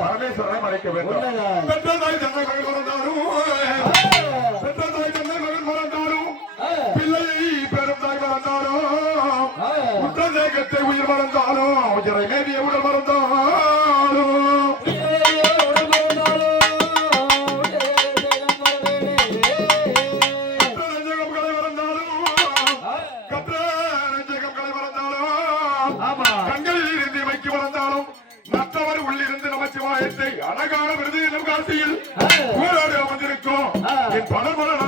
பரமேஸ்வரனை மறைக்க வேண்டும். பெற்ற தாய் தன்னை மகன் மறந்தாலும் பிள்ளையை பெரும் தாய் மறந்தாலும் உற்ற தேகத்தை உயிர் மறந்தாலும் உயிரை மேவிய உடல் மறந்தாலும் அழகான விருது என்னும் காட்சியில் போராடி அமர்ந்திருக்கும் என் பணமர